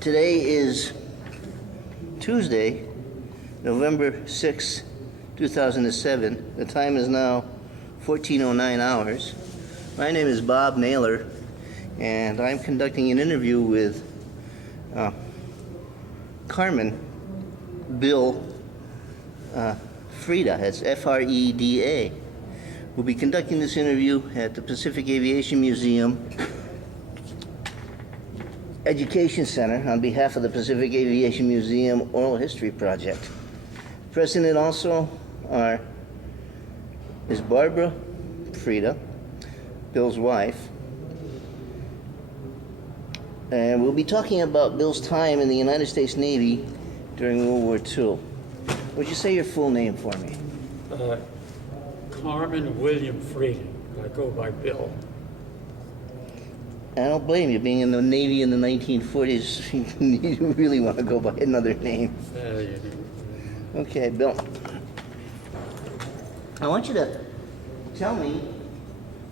Today is Tuesday, November 6, 2007. The time is now 14:09 hours. My name is Bob Naylor, and I'm conducting an interview with Carmen Bill Freda. That's Freda. We'll be conducting this interview at the Pacific Aviation Museum Education Center on behalf of the Pacific Aviation Museum Oral History Project. Present also is Barbara Freda, Bill's wife, and we'll be talking about Bill's time in the United States Navy during World War II. Would you say your full name for me? Carmen William Freda. I go by Bill. I don't blame you. Being in the Navy in the 1940s, you really want to go by another name. Okay, Bill. I want you to tell me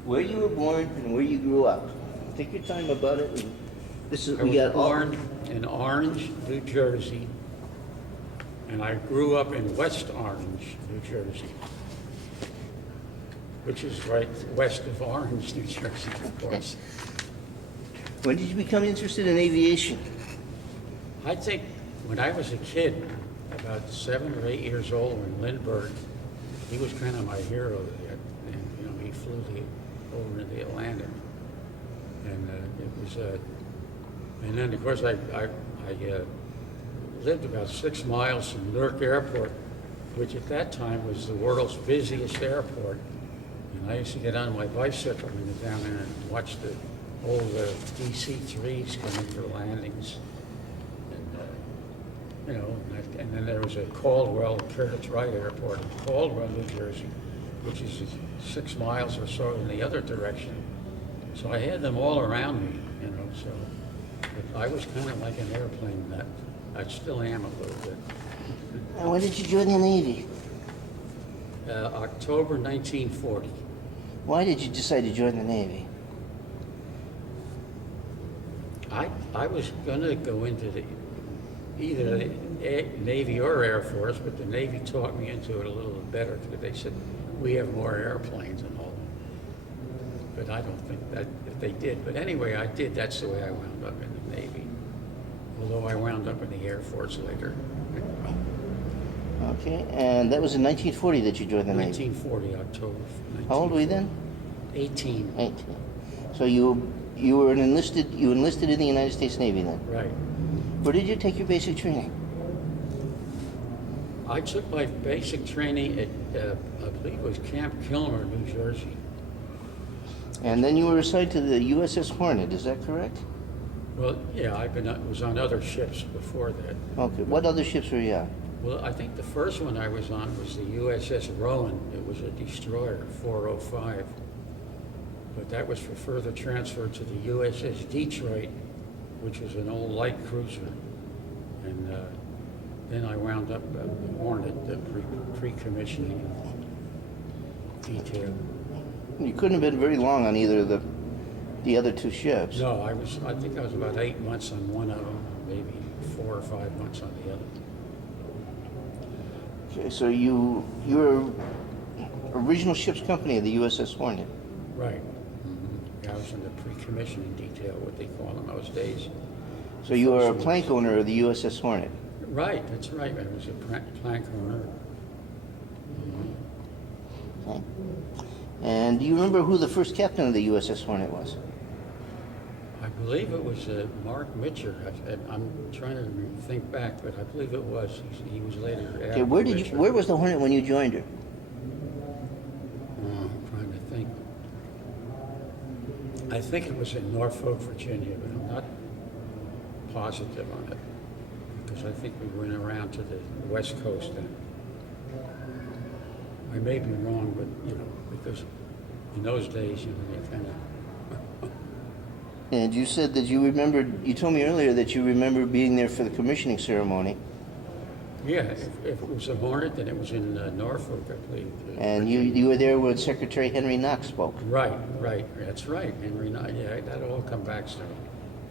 where you were born and where you grew up. Take your time about it. I was born in Orange, New Jersey, and I grew up in West Orange, New Jersey, which is right west of Orange, New Jersey, of course. When did you become interested in aviation? I think when I was a kid, about 7 or 8 years old, when Lindbergh, he was kind of my hero. And he flew over in the Atlantic, and it was. And then of course I lived about 6 miles from Newark Airport, which at that time was the world's busiest airport. And I used to get on my bicycle and go down there and watch the old DC-3s coming for landings. And, and then there was a Caldwell, Curtis Wright Airport in Caldwell, New Jersey, which is 6 miles or so in the other direction. So I had them all around me, so but I was kind of like an airplane nut. I still am a little bit. And when did you join the Navy? October 1940. Why did you decide to join the Navy? I was going to go into either the Navy or Air Force, but the Navy taught me into it a little bit better because they said, we have more airplanes and all. But I don't think that they did. But anyway, I did. That's the way I wound up in the Navy. Although I wound up in the Air Force later. Okay, and that was in 1940 that you joined the Navy? 1940, October. How old were you then? 18. 18. So you enlisted in the United States Navy then? Right. Where did you take your basic training? I took my basic training at, I believe it was Camp Kilmer, New Jersey. And then you were assigned to the USS Hornet, is that correct? Well, yeah, was on other ships before that. Okay, what other ships were you on? Well, I think the first one I was on was the USS Rowan. It was a destroyer, 405. But that was for further transfer to the USS Detroit, which was an old light cruiser. And then I wound up at Hornet, the pre-commissioning detail. You couldn't have been very long on either of the other two ships. No, I think I was about 8 months on one of them, maybe 4 or 5 months on the other. Okay, so you were original ship's company of the USS Hornet. Right. Mm-hmm. Yeah, I was in the pre-commissioning detail, what they call in those days. So you were a plank owner of the USS Hornet. Right, that's right. I was a plank owner. Mm-hmm. Okay. And do you remember who the first captain of the USS Hornet was? I believe it was Mark Mitcher. I'm trying to think back, but I believe it was. He was later. Okay, where was the Hornet when you joined her? I'm trying to think. I think it was in Norfolk, Virginia, but I'm not positive on it because I think we went around to the West Coast then. I may be wrong, but because in those days, you kind of. And you said that you told me earlier that you remember being there for the commissioning ceremony. Yeah, if it was a Hornet, then it was in Norfolk, I believe. And you were there when Secretary Henry Knox spoke. Right, that's right, Henry Knight, yeah, that all come back to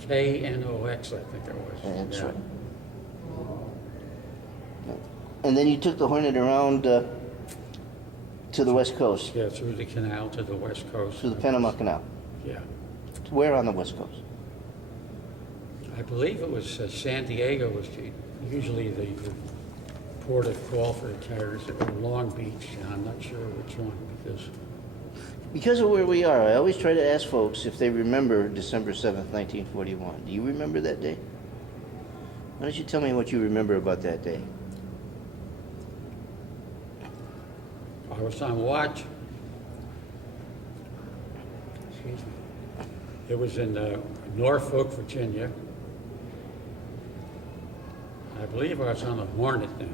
KNOX, I think it was. That's Yeah. right. And then you took the Hornet around to the West Coast, Yeah, through the canal to the west coast. through the Panama Canal. Yeah. Where on the West Coast? I believe it was San Diego was usually the port of call for the carriers, or Long Beach, and I'm not sure which one, Because of where we are, I always try to ask folks if they remember December 7th, 1941. Do you remember that day? Why don't you tell me what you remember about that day? I was on watch. Excuse me. It was in Norfolk, Virginia. I believe I was on the Hornet then.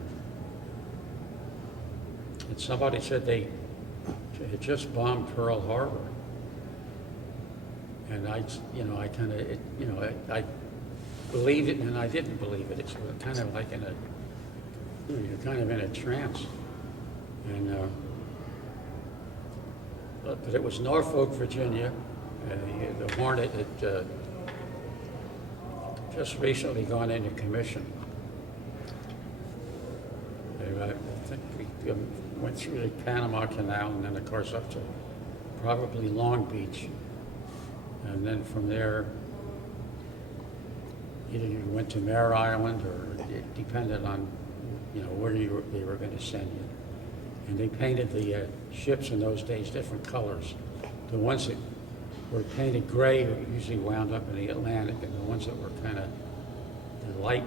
And somebody said they had just bombed Pearl Harbor. And I kind of, I believed it and I didn't believe it. It's kind of like you're kind of in a trance. And, but it was Norfolk, Virginia. The Hornet had just recently gone into commission. I think we went through the Panama Canal and then, of course, up to probably Long Beach. And then from there, either you went to Mare Island or it depended on, where they were going to send you. And they painted the ships in those days different colors. The ones that were painted gray usually wound up in the Atlantic, and the ones that were kind of light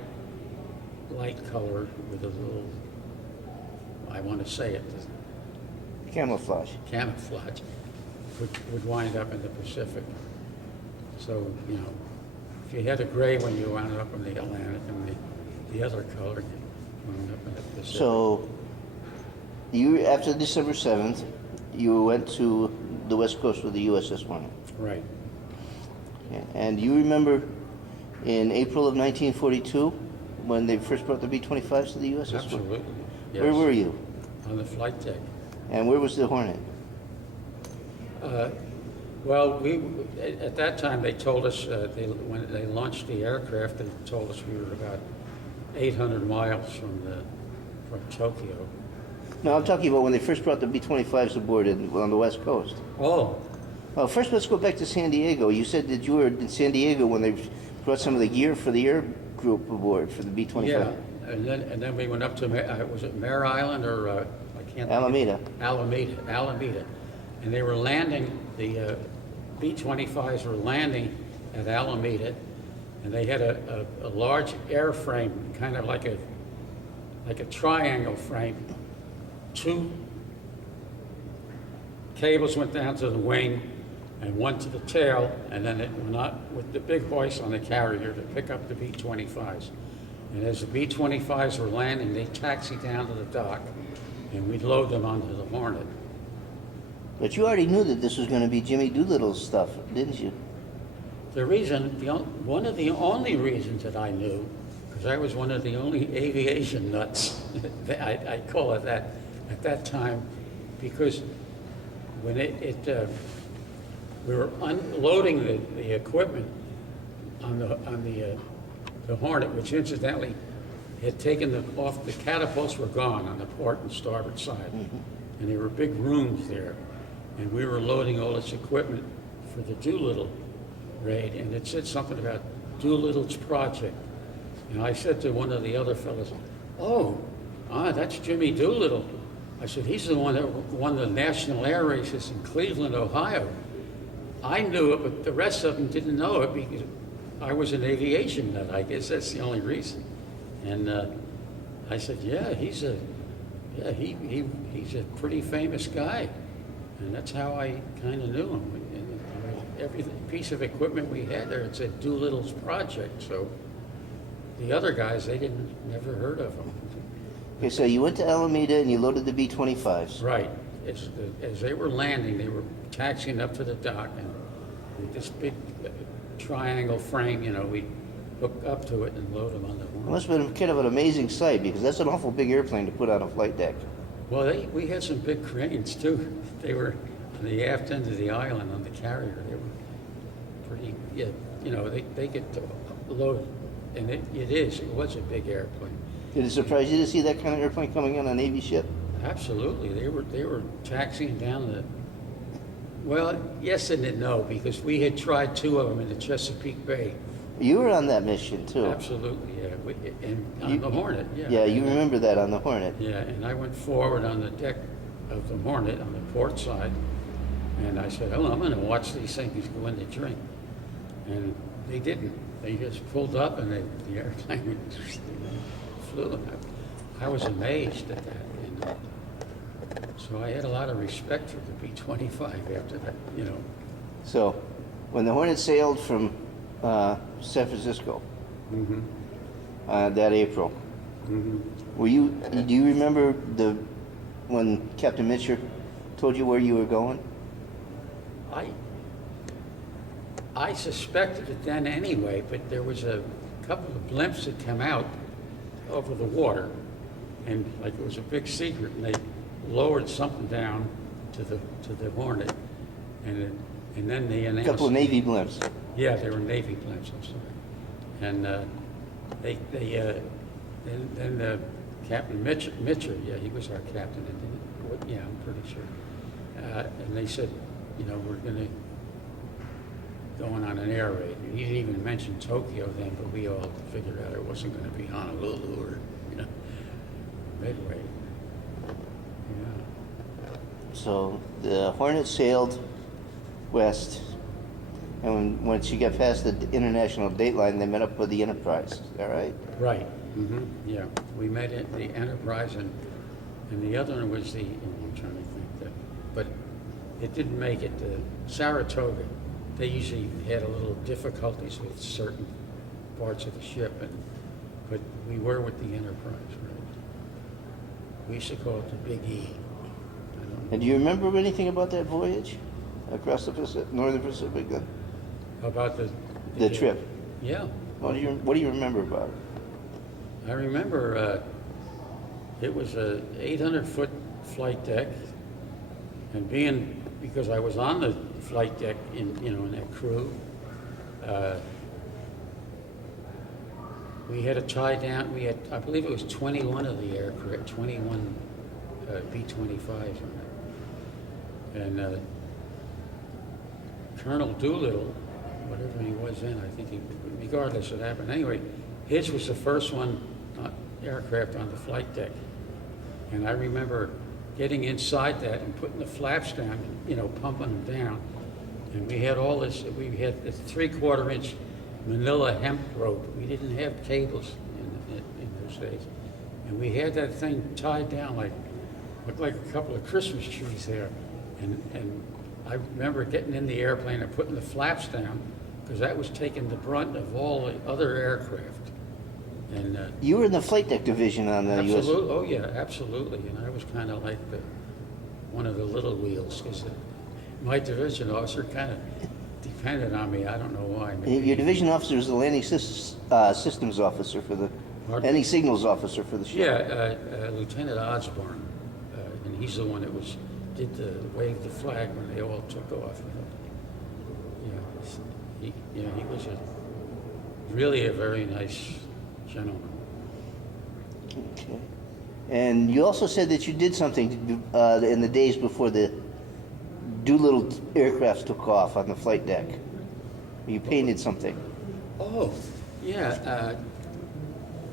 color with a little, I want to say it, Camouflage. camouflage, would wind up in the Pacific. So, if you had a gray one, you wound up in the Atlantic, and the other color wound up in the Pacific. So, after December 7th, you went to the West Coast with the USS Hornet. Right. And you remember in April of 1942 when they first brought the B-25s to the USS Hornet? Absolutely. Yes. Where were you? On the flight deck. And where was the Hornet? Well, at that time they told us when they launched the aircraft, they told us we were about 800 miles from Tokyo. No, I'm talking about when they first brought the B-25s aboard on the West Coast. Oh, Well, first let's go back to San Diego. You said that you were in San Diego when they brought some of the gear for the air group aboard for the B-25. yeah, and then we went up to was it Mare Island or I can't. Alameda. Alameda, and they were landing. The B-25s were landing at Alameda, and they had a large airframe, kind of like a triangle frame. Two cables went down to the wing and one to the tail, and then it went up with the big hoist on the carrier to pick up the B-25s. And as the B-25s were landing, they taxied down to the dock, and we'd load them onto the Hornet. But you already knew that this was going to be Jimmy Doolittle's stuff, didn't you? One of the only reasons that I knew, because I was one of the only aviation nuts, I call it that, at that time, because when we were unloading the equipment on the Hornet, which incidentally had taken off, the catapults were gone on the port and starboard side, and there were big rooms there, and we were loading all this equipment for the Doolittle raid, and it said something about Doolittle's project, and I said to one of the other fellows, that's Jimmy Doolittle. I said, he's the one that won the national air races in Cleveland, Ohio. I knew it, but the rest of them didn't know it because I was an aviation nut. I guess that's the only reason. And I said, he's a pretty famous guy, and that's how I kind of knew him. And every piece of equipment we had there, it said Doolittle's project. So the other guys, they never heard of him. Okay, so you went to Alameda and you loaded the B-25s. Right. As they were landing, they were taxiing up to the dock, and with this big triangle frame, we hook up to it and load them on the It Hornet. must have been kind of an amazing sight because that's an awful big airplane to put on a flight deck. Well, we had some big cranes too. They were on the aft end of the island on the carrier. They were pretty, yeah, you know, they get to load, and it was a big airplane. Did it surprise you to see that kind of airplane coming in on a Navy ship? Absolutely, they were taxiing down the. Well, yes and no, because we had tried 2 of them in the Chesapeake Bay. You were on that mission too. Absolutely, yeah. And on the Hornet, yeah. Yeah, you remember that on the Hornet. Yeah, and I went forward on the deck of the Hornet on the port side, and I said, "Oh, I'm going to watch these things go in the drink." And they didn't. They just pulled up, and the airplane flew. I was amazed at that. And so I had a lot of respect for the B-25 after that, you know. So, when the Hornet sailed from San Francisco Mm-hmm. that April, Mm-hmm. do you remember when Captain Mitchell told you where you were going? I suspected it then anyway, but there was a couple of blimps that come out over the water, and like it was a big secret, and they lowered something down to the Hornet, and then they A announced. couple of Navy blimps. Yeah, they were Navy blimps. I'm sorry, and then Captain Mitchell, yeah, he was our captain, and yeah, I'm pretty sure, and they said, you know, we're going on an air raid. He didn't even mention Tokyo then, but we all figured out it wasn't going to be Honolulu or, you know, Midway. Yeah. So the Hornet sailed west, and once you got past the international date line, they met up with the Enterprise. Is that right? Right. Mm-hmm. Yeah. We met at the Enterprise, and the other one was the, I'm trying to think, but it didn't make it to Saratoga. They usually had a little difficulties with certain parts of the ship, but we were with the Enterprise, right? We used to call it the Big E. I don't know. And do you remember anything about that voyage across the Northern Pacific? About The trip. Yeah. What do you remember about it? I remember it was a 800-foot flight deck, and because I was on the flight deck in that crew, we had to tie down. We had, I believe it was 21 of the aircraft, 21 B-25s on it, and Colonel Doolittle, whatever he was then, I think regardless of that, but anyway, his was the first one, aircraft on the flight deck. And I remember getting inside that and putting the flaps down, and, pumping them down. And we had all this, we had this 3/4 inch manila hemp rope. We didn't have cables in those days. And we had that thing tied down looked like a couple of Christmas trees there. And I remember getting in the airplane and putting the flaps down, because that was taking the brunt of all the other aircraft. And You were in the flight deck division on the U.S. absolutely, oh yeah, absolutely. And I was kind of like one of the little wheels, because my division officer kind of depended on me. I don't know why. Your division officer was the landing systems officer for the Pardon? landing signals officer for the ship. Yeah, Lieutenant Osborne, and he's the one that waved the flag when they all took off. Yeah, he was really a very nice gentleman. Okay. And you also said that you did something in the days before the Doolittle aircraft took off on the flight deck. You painted something. Oh, yeah.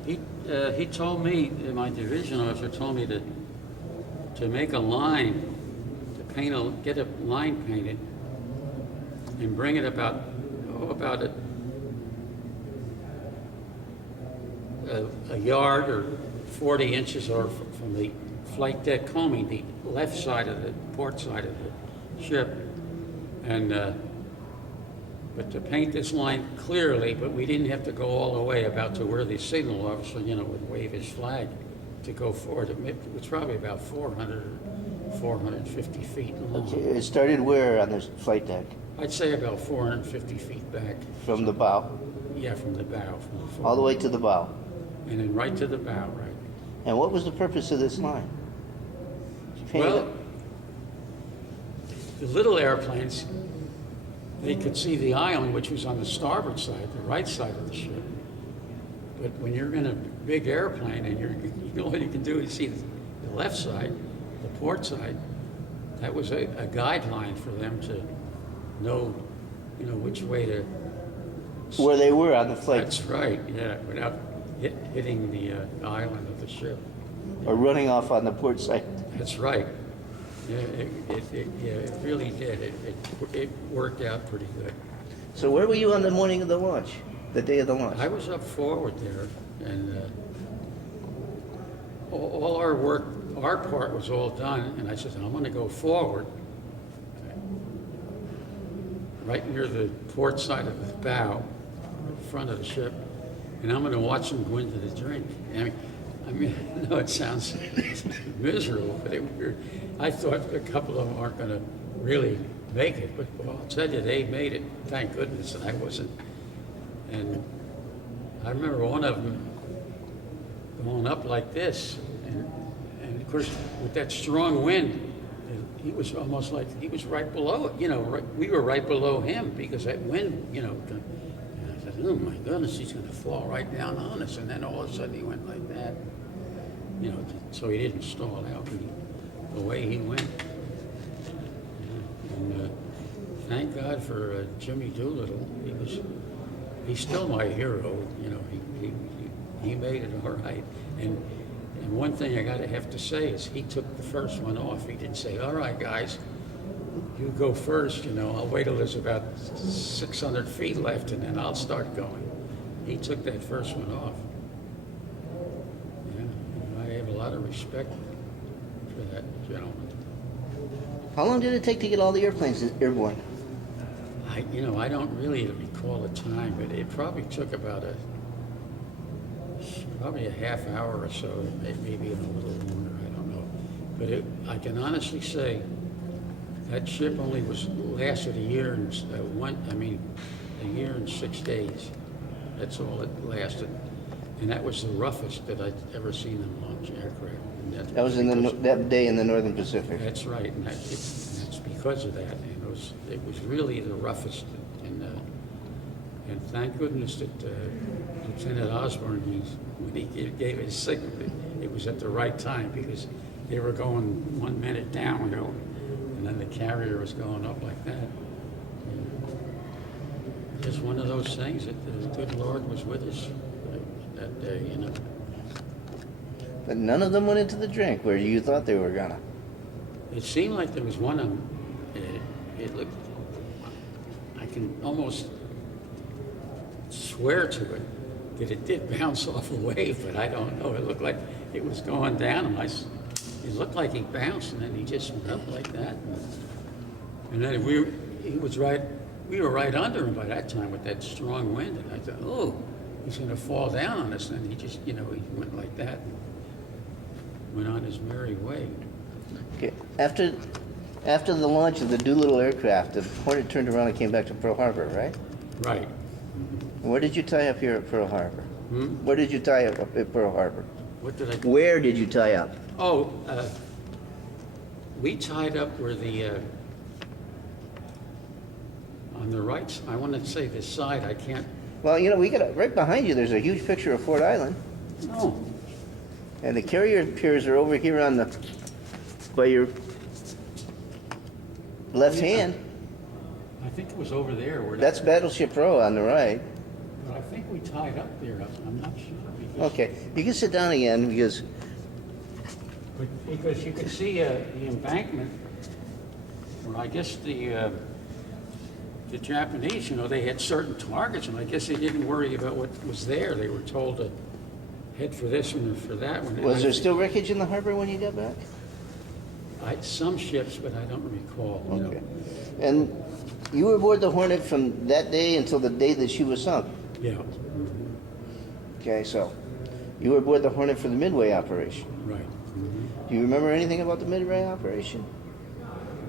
He told me, my division officer told me to make a line, get a line painted, and bring it about a yard or 40 inches or from the flight deck combing, the left side of the port side of the ship, and but to paint this line clearly, but we didn't have to go all the way about to where the signal officer, would wave his flag to go forward. It was probably about 400 or 450 feet long. Okay. It started where on the flight deck? I'd say about 450 feet back. From the bow? Yeah, from the bow, from the all the forward. way to the bow. And then right to the bow, right. And what was the purpose of this line? Did you paint it Well, up? the little airplanes, they could see the island, which was on the starboard side, the right side of the ship. But when you're in a big airplane and all you can do is see the left side, the port side, that was a guideline for them to know, which way to. Where they were on the flight, That's right, yeah, without hitting the island of the ship. or running off on the port side. That's right. Yeah, it really did. It worked out pretty good. So where were you on the morning of the launch, the day of the launch? I was up forward there, and all our work, our part was all done, and I said, I'm going to go forward, right near the port side of the bow, in front of the ship, and I'm going to watch them go into the drink. I mean, I know it sounds miserable, but I thought a couple of them aren't going to really make it, but well, I'll tell you, they made it, thank goodness, and I wasn't. And I remember one of them going up like this, and of course, with that strong wind, he was almost like he was right below it, we were right below him because that wind, and I said, oh my goodness, he's going to fall right down on us, and then all of a sudden he went like that, so he didn't stall out the way he went. And thank God for Jimmy Doolittle. He's still my hero. He made it all right. And one thing I have to say is he took the first one off. He didn't say, all right, guys, you go first. I'll wait till there's about 600 feet left, and then I'll start going. He took that first one off. Yeah, I have a lot of respect for that gentleman. How long did it take to get all the airplanes airborne? I don't really recall the time, but it probably took about probably a half hour or so, maybe even a little longer, I don't know. But I can honestly say that ship only lasted a year and a year and 6 days. That's all it lasted. And that was the roughest that I'd ever seen them launch aircraft. And That was that day in the Northern Pacific. That's right, and that's because of that. And it was really the roughest, and thank goodness that Lieutenant Osborne, when he gave his signal, it was at the right time because they were going 1 minute downhill, and then the carrier was going up like that. And just one of those things that the good Lord was with us that day, But none of them went into the drink where you thought they were gonna. It seemed like there was one of them. It looked, I can almost swear to it that it did bounce off a wave, but I don't know. It looked like it was going down, and it looked like he bounced, and then he just went up like that. And then we were right under him by that time with that strong wind, and I thought, oh, he's going to fall down on us. And he just, he went like that and went on his merry way. Okay. After the launch of the Doolittle aircraft, the Hornet turned around and came back to Pearl Harbor, right? Right. Where did you tie up here at Pearl Harbor? Hmm? Where did you tie up at Pearl Harbor? What did I do? Where did you tie up? Oh, we tied up where on the right, I want to say this side, I can't. Well, we got right behind you. There's a huge picture of Fort Island, Oh, and the carrier piers are over here by your left hand. I think it was over there where. That's Battleship Row on the right. But I think we tied up there. I'm not sure. Because, Okay, you can sit down again because because you could see the embankment, or I guess the Japanese, they had certain targets, and I guess they didn't worry about what was there. They were told to head for this one or for that one. was there still wreckage in the harbor when you got back? Some ships, but I don't recall. Okay. And you were aboard the Hornet from that day until the day that she was sunk. Yeah. Okay, so you were aboard the Hornet for the Midway operation. Right. Do you remember anything about the Midway operation?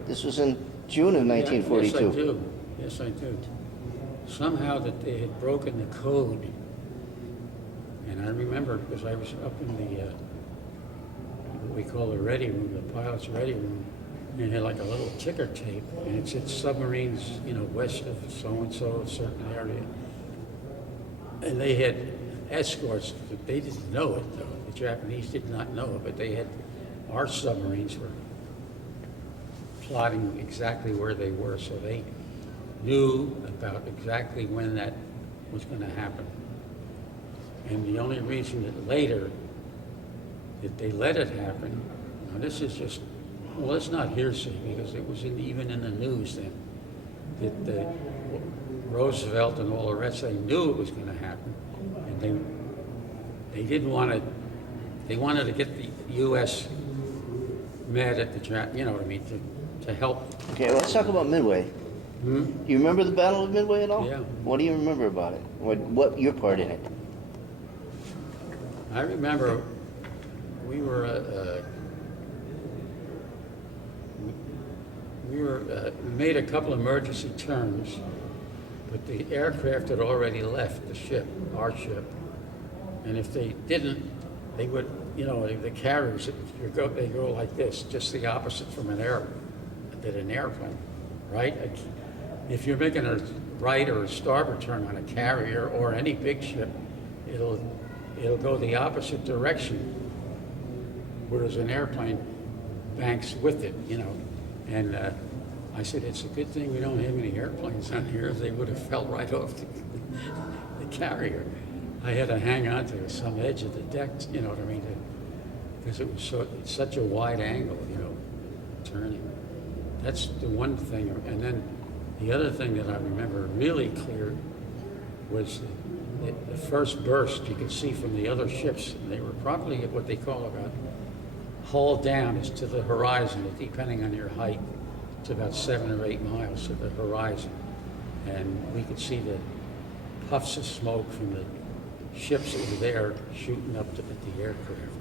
This was in June of 1942. Yes, I do. somehow that they had broken the code. And I remember because I was up in the, what we call the ready room, the pilot's ready room, and it had like a little ticker tape, and it said submarines, west of so-and-so, a certain area. And they had escorts, but they didn't know it, though. The Japanese did not know it, but they had, our submarines were plotting exactly where they were, so they knew about exactly when that was going to happen. And the only reason that later that they let it happen, now this is just, well, it's not hearsay because it was even in the news then, that Roosevelt and all the rest, they knew it was going to happen. And they didn't want to, they wanted to get the U.S. mad at the, you know what I mean, to help. Okay, let's talk about Midway. Do you remember the Battle of Midway at all? Yeah. What do you remember about it? What your part in it? I remember we made a couple of emergency turns, but the aircraft had already left the ship, our ship. And if they didn't, they would, the carriers, they go like this, just the opposite from an airplane, right? If you're making a right or a starboard turn on a carrier or any big ship, it'll go the opposite direction, whereas an airplane banks with it, And I said, it's a good thing we don't have any airplanes on here. They would have fell right off the carrier. I had to hang on to some edge of the deck, you know what I mean, because it was it's such a wide angle, turning. That's the one thing. And then the other thing that I remember really clear was the first burst you could see from the other ships. And they were probably at what they call about hull down is to the horizon, depending on your height. It's about 7 or 8 miles to the horizon. And we could see the puffs of smoke from the ships that were there shooting up at the aircraft.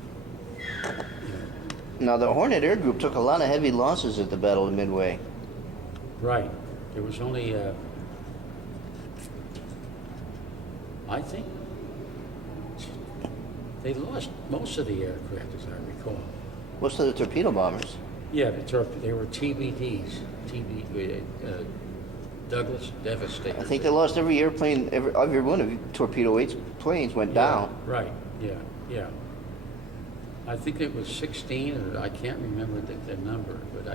Now, the Hornet Air Group took a lot of heavy losses at the Battle of Midway. Right. There was only, I think, they lost most of the aircraft, as I recall. Most of the torpedo bombers. Yeah, they were TBDs, Douglas Devastator. I think they lost every airplane, every one of your torpedo planes went down. Right, yeah. I think it was 16, or I can't remember the number, but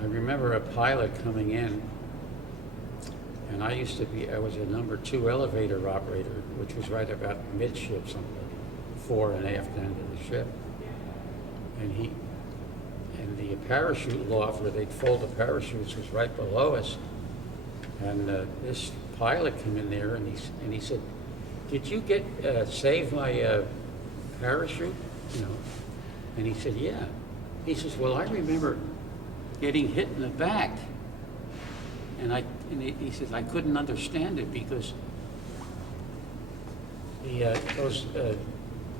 I remember a pilot coming in, and I was a number 2 elevator operator, which was right about midships on the fore and aft end of the ship. And the parachute loft where they'd fold the parachutes was right below us. And this pilot came in there and he said, "Did you save my parachute?" And he said, "Yeah." He says, "Well, I remember getting hit in the back." And he says, "I couldn't understand it because those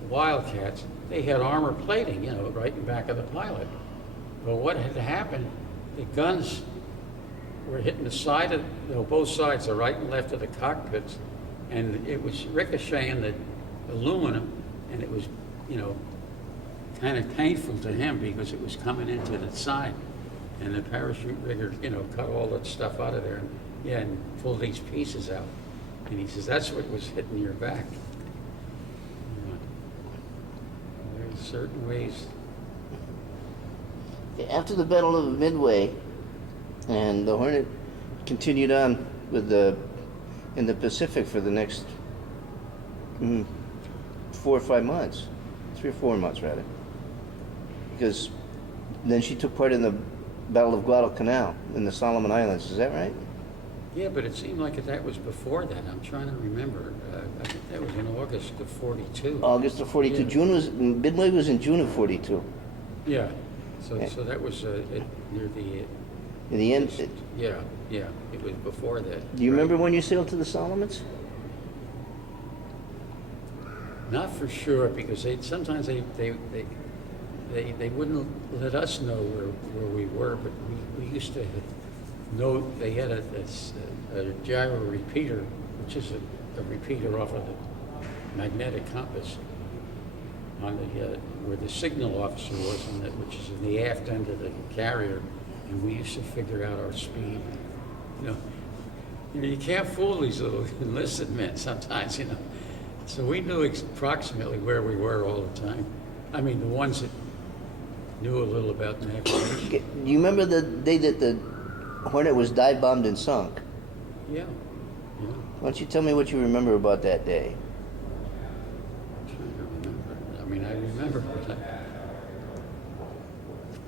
Wildcats, they had armor plating, right in back of the pilot. But what had happened, the guns were hitting the side of, both sides, the right and left of the cockpits, and it was ricocheting the aluminum, and it was, kind of painful to him because it was coming into the side. And the parachute rigger, cut all that stuff out of there and pulled these pieces out. And he says, that's what was hitting your back. There's certain ways. After the Battle of Midway, and the Hornet continued on with in the Pacific for the next 4 or 5 months, 3 or 4 months rather, because then she took part in the Battle of Guadalcanal in the Solomon Islands. Is that right? Yeah, but it seemed like that was before that. I'm trying to remember. I think that was in August of 42. August of 42. Yeah. Midway was in June of 42. Yeah. So that was near the... In the end... Yeah. It was before that. Do you remember when you sailed to the Solomons? Not for sure, because sometimes they wouldn't let us know where we were, but we used to no, they had a gyro repeater, which is a repeater off of the magnetic compass on the where the signal officer was on it, which is in the aft end of the carrier, and we used to figure out our speed. You can't fool these little enlisted men sometimes, So we knew approximately where we were all the time. I mean, the ones that knew a little about navigation. Do you remember the day that the Hornet was dive bombed and sunk? Yeah. Why don't you tell me what you remember about that day? I'm trying to remember. I mean, I remember, but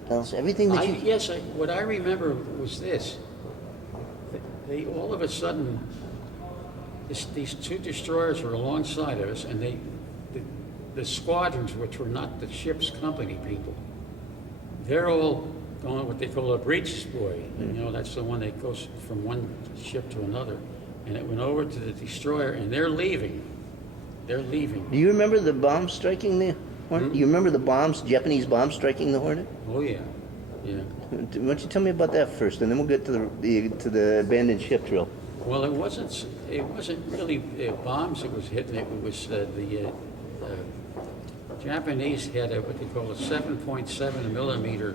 Tell us everything that you... yes, what I remember was this. They all of a sudden, these two destroyers were alongside of us, and the squadrons, which were not the ship's company people, they're all going what they call a breach buoy. That's the one that goes from one ship to another. And it went over to the destroyer, and they're leaving. They're leaving. Do you remember the bombs striking the Hornet? Do you remember the bombs, Japanese bombs striking the Hornet? Oh, yeah. Yeah. Why don't you tell me about that first, and then we'll get to the abandoned ship drill. Well, it wasn't really bombs that was hitting it. It was the Japanese had what they call a 7.7 millimeter,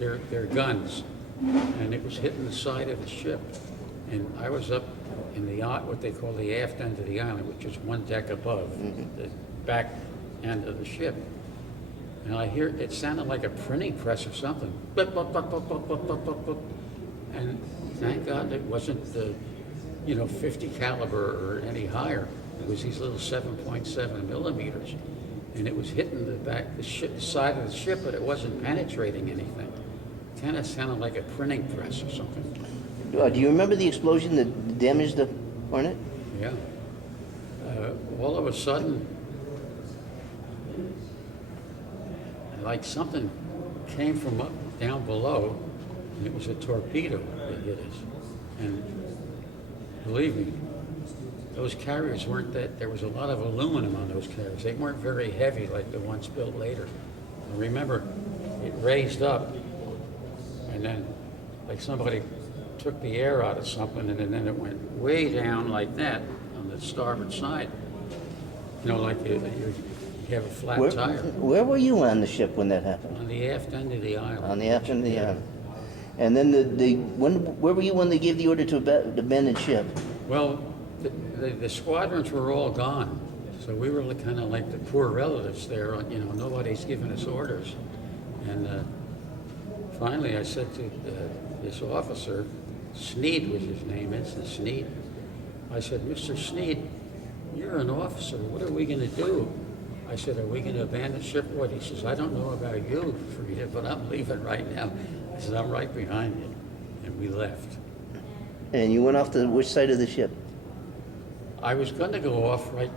their guns, and it was hitting the side of the ship. And I was up in the what they call the aft end of the island, which is one deck above the back end of the ship. And I hear it sounded like a printing press or something. Blip, blip, blip, blip, blip, blip, blip, blip, blip. And thank God it wasn't the 50 caliber or any higher. It was these little 7.7 millimeters, and it was hitting the side of the ship, but it wasn't penetrating anything. It kind of sounded like a printing press or something. Do you remember the explosion that damaged the Hornet? Yeah. All of a sudden, like something came from down below, and it was a torpedo that hit us. And believe me, those carriers weren't there was a lot of aluminum on those carriers. They weren't very heavy like the ones built later. And remember, it raised up, and then like somebody took the air out of something, and then it went way down like that on the starboard side. Like you have a flat tire. Where were you on the ship when that happened? On the aft end of the island. On the aft end of the island. And then where were you when they gave the order to abandon ship? Well, the squadrons were all gone, so we were kind of like the poor relatives there. Nobody's giving us orders, and finally I said to this officer, Sneed was his name, Sneed. I said, Mr. Sneed, you're an officer. What are we going to do? I said, are we going to abandon ship? What? He says, I don't know about you, Freda, but I'm leaving right now. I said, I'm right behind you. And we left. And you went off to which side of the ship? I was going to go off right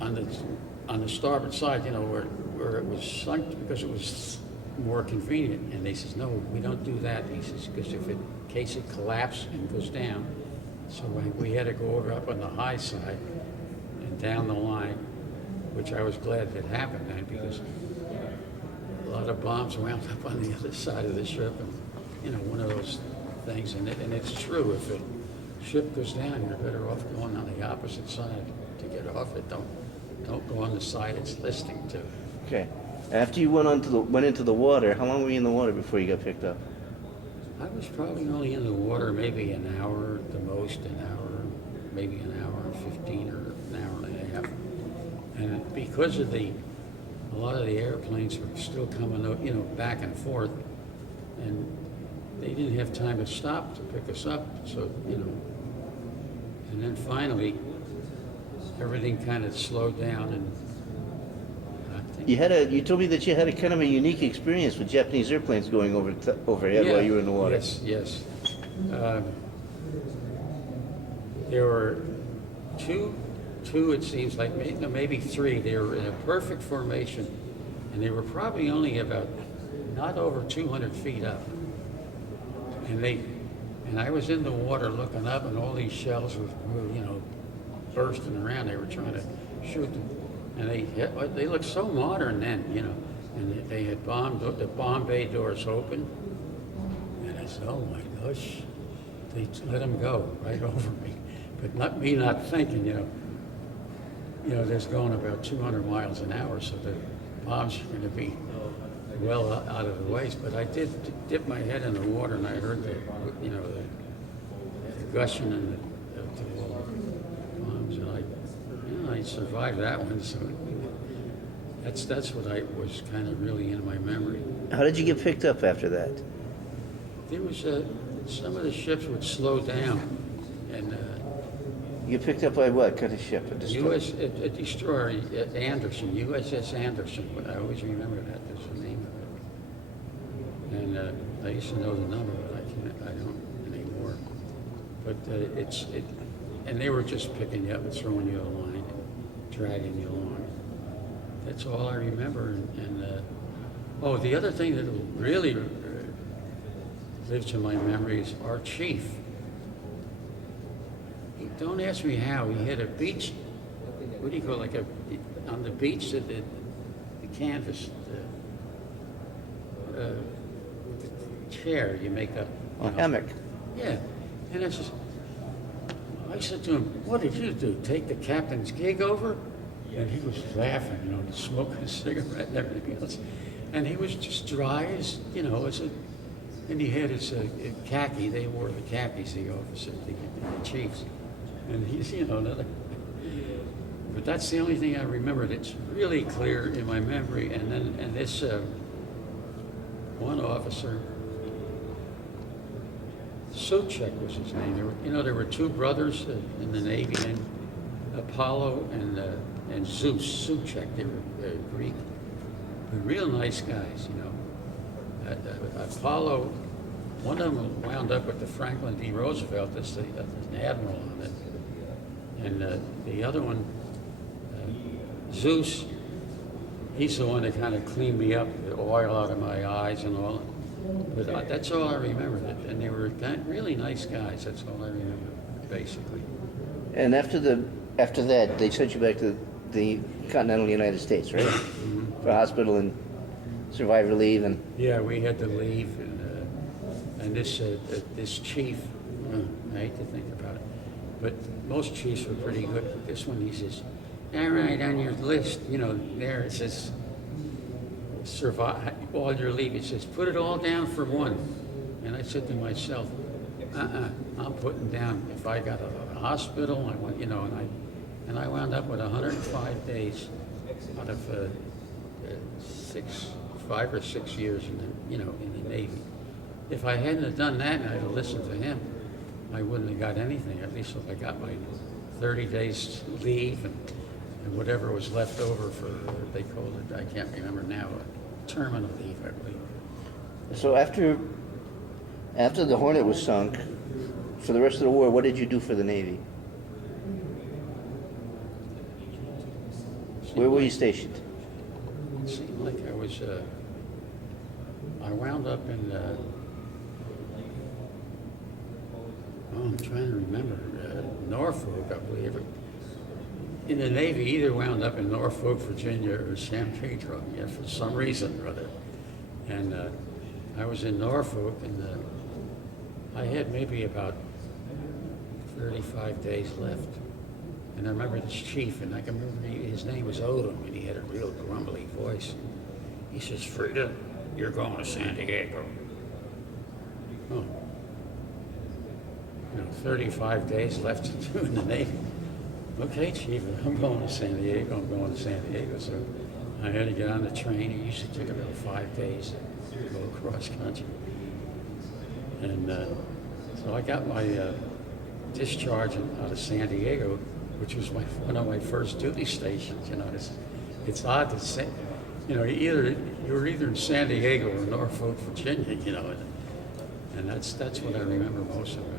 on the starboard side, where it was sunk, because it was more convenient. And they says, no, we don't do that. He says, because in case it collapses and goes down. So we had to go over up on the high side and down the line, which I was glad that happened then, because a lot of bombs wound up on the other side of the ship, and one of those things. And it's true, if a ship goes down, you're better off going on the opposite side to get off it. Don't go on the side it's listing to. Okay. After you went into the water, how long were you in the water before you got picked up? I was probably only in the water maybe an hour, the most an hour, maybe an hour and 15 or an hour and a half. And because of a lot of the airplanes were still coming, back and forth, and they didn't have time to stop to pick us up. So, and then finally, everything kind of slowed down, and I think You told me that you had a kind of a unique experience with Japanese airplanes going overhead while you were in the water. Yes. There were two, it seems like, maybe three. They were in a perfect formation, and they were probably only about not over 200 feet up. And I was in the water looking up, and all these shells were, bursting around. They were trying to shoot them, and they looked so modern then, and they had the bomb bay doors open, and said, oh my gosh, they let him go right over me. But not thinking, there's going about 200 miles an hour, so the bombs are going to be well out of the ways. But I did dip my head in the water, and I heard the gushing and the bombs, and I survived that one. So that's what I was kind of really in my memory. How did you get picked up after that? There was some of the ships would slow down, and You get picked up by what kind of ship? A destroyer? a destroyer, Anderson, USS Anderson. I always remember that. That's the name of it. And I used to know the number, but I don't anymore. But and they were just picking you up and throwing you a line and dragging you along. That's all I remember. The other thing that really lives in my memory is our chief. Don't ask me how. He had a beach, what do you call it, on the beach, the canvas, the chair you make up. A hammock. Yeah. And I said to him, what did you do, take the captain's gig over? And he was laughing, smoking a cigarette and everything else. And he was just dry as, and he had his khaki. They wore the khakis, the officers, the chiefs. And he's, but that's the only thing I remember that's really clear in my memory. And this one officer, Suchek was his name. There were two brothers in the Navy named Apollo and Zeus, Suchek. They were Greek, but real nice guys, Apollo, one of them wound up with the Franklin D. Roosevelt as an admiral on it. And the other one, Zeus, he's the one that kind of cleaned me up, the oil out of my eyes and all. But that's all I remember. And they were really nice guys. That's all I remember, basically. And after that, they sent you back to the continental United States, right? Mm-hmm. For hospital and survivor leave and. Yeah, we had to leave, and this chief, I hate to think about it, but most chiefs were pretty good. But this one, he says, all right, on your list, there it says, survive all your leave. It says, put it all down for one. And I said to myself, I'm putting down, if I got a hospital, I went, and I wound up with 105 days out of 5 or 6 years in the Navy. If I hadn't have done that and I'd have listened to him, I wouldn't have got anything. At least if I got my 30 days leave and whatever was left over for, they called it, I can't remember now, terminal leave, I believe. So after the Hornet was sunk, for the rest of the war, what did you do for the Navy? Where were you stationed? It seemed like I wound up in, I'm trying to remember, Norfolk, I believe. In the Navy, either wound up in Norfolk, Virginia, or San Pedro, for some reason or other. And I was in Norfolk, and I had maybe about 35 days left. And I remember this chief, and I can remember his name was Odom, and he had a real grumbly voice. He says, Freda, you're going to San Diego. Oh. 35 days left to do in the Navy. Okay, Chief, I'm going to San Diego. So I had to get on the train. It usually took about 5 days to go across country. And so I got my discharge out of San Diego, which was one of my first duty stations. It's odd to say, you're either in San Diego or Norfolk, Virginia. And that's what I remember most about it.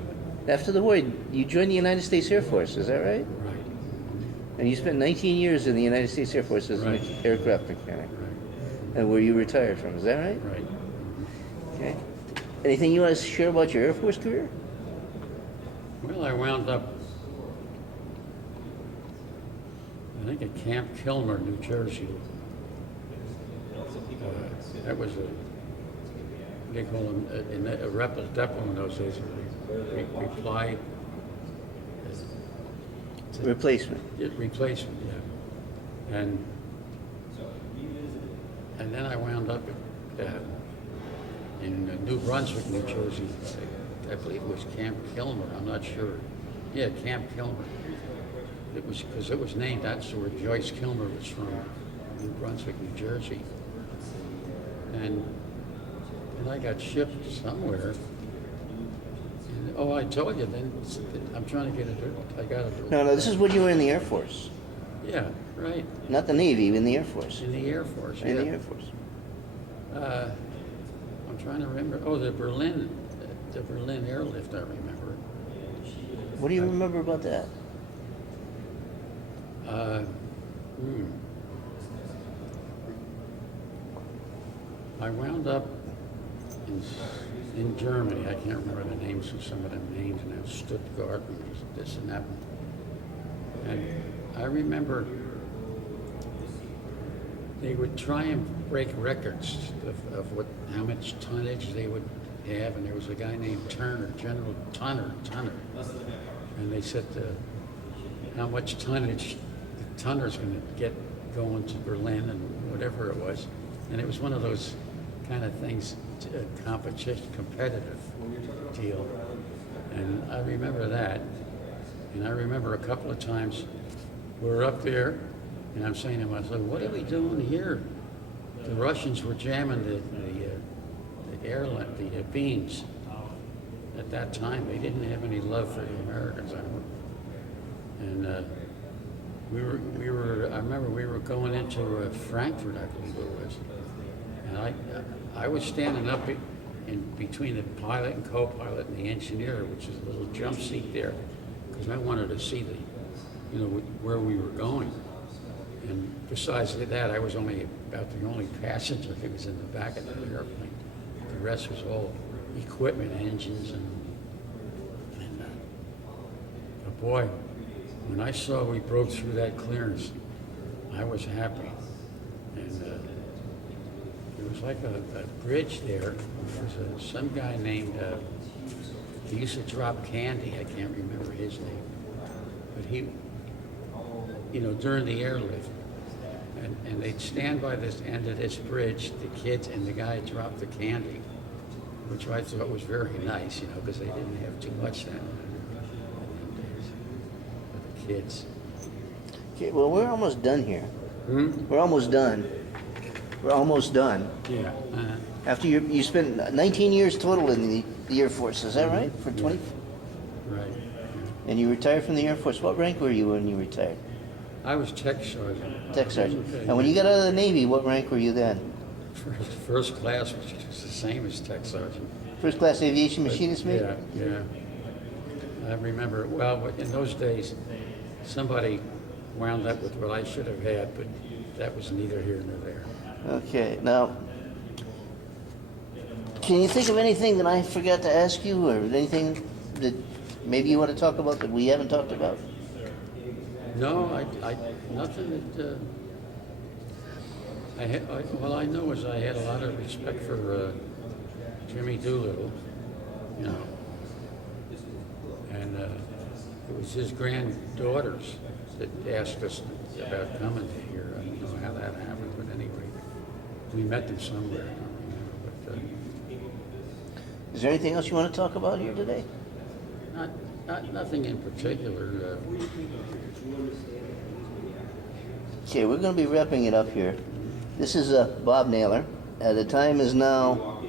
After the war, you joined the United States Air Force, is that right? Right. And you spent 19 years in the United States Air Force as an aircraft mechanic. Right. And where you retired from, is that right? Right. Okay. Anything you want to share about your Air Force career? Well, I wound up, I think, at Camp Kilmer, New Jersey. That was they call them, a rebel depot in those days, reply. Replacement. Replacement, yeah. And then I wound up in New Brunswick, New Jersey. I believe it was Camp Kilmer. I'm not sure. Yeah, Camp Kilmer. It was because it was named. That's where Joyce Kilmer was from, New Brunswick, New Jersey. And I got shipped somewhere. And, oh, I told you. Then I'm trying to get I got it. No, this is when you were in the Air Force. Yeah, right. Not the Navy, in the Air Force. In the Air Force. In the Air Force. I'm trying to remember. Oh, the Berlin airlift. I remember. What do you remember about that? I wound up in Germany. I can't remember the names of some of them names now. Stuttgart and this and that. And I remember they would try and break records of how much tonnage they would have, and there was a guy named Turner, General Tunner, and they said how much tonnage the Tunner's going to get going to Berlin and whatever it was, and it was one of those kind of things, competitive deal, and I remember that, and I remember a couple of times we were up there. And I'm saying to myself, what are we doing here? The Russians were jamming the beams. At that time, they didn't have any love for the Americans, I don't. And I remember we were going into Frankfurt, I believe it was. And I was standing up in between the pilot and co-pilot and the engineer, which is a little jump seat there, because I wanted to see where we were going. And besides that, I was only about the only passenger who was in the back of the airplane. The rest was all equipment, engines, and but boy, when I saw we broke through that clearance, I was happy. And there was like a bridge there. There was some guy named, he used to drop candy. I can't remember his name, but he, during the airlift, and they'd stand by this end of this bridge, the kids, and the guy dropped the candy, which I thought was very nice, because they didn't have too much then. For the kids. Okay, well, we're almost done here. We're almost done. We're almost done. Yeah. After you spent 19 years total in the Air Force, is that right? For 20? Right. And you retired from the Air Force. What rank were you when you retired? I was tech sergeant. Tech sergeant. And when you got out of the Navy, what rank were you then? First class, which was the same as tech sergeant. First class aviation machinist, mate? Yeah. I remember, well, in those days, somebody wound up with what I should have had, but that was neither here nor there. Okay, now, can you think of anything that I forgot to ask you, or anything that maybe you want to talk about that we haven't talked about? No, I nothing that. All I know is I had a lot of respect for Jimmy Doolittle, and it was his granddaughters that asked us about coming to here. I don't know how that happened, but anyway, we met them somewhere. I don't remember, but Is there anything else you want to talk about here today? nothing in particular. Okay, we're going to be wrapping it up here. This is Bob Naylor. The time is now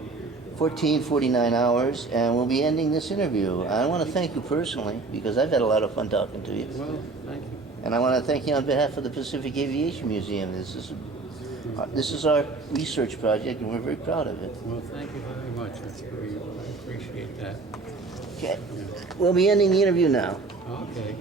14:49 hours, and we'll be ending this interview. I want to thank you personally, because I've had a lot of fun talking to you. Well, thank you. And I want to thank you on behalf of the Pacific Aviation Museum. This is our research project, and we're very proud of it. Well, thank you very much. I appreciate that. Okay, we'll be ending the interview now. Okay.